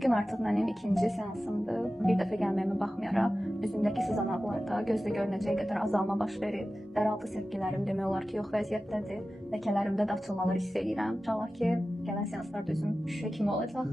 Bugün artıq mənim ikinci seansımdır. Bir dəfə gəlməyimə baxmayaraq, üzümdəki sızanaqlarda gözlə görünəcək qədər azalma baş verib. Dəraltı sepkilərim demək olar ki, yox vəziyyətdədir. Ləkələrimdə də açılmalar hiss edirəm. İnşallah ki, gələn seanslarda üzüm şüşə kimi olacaq.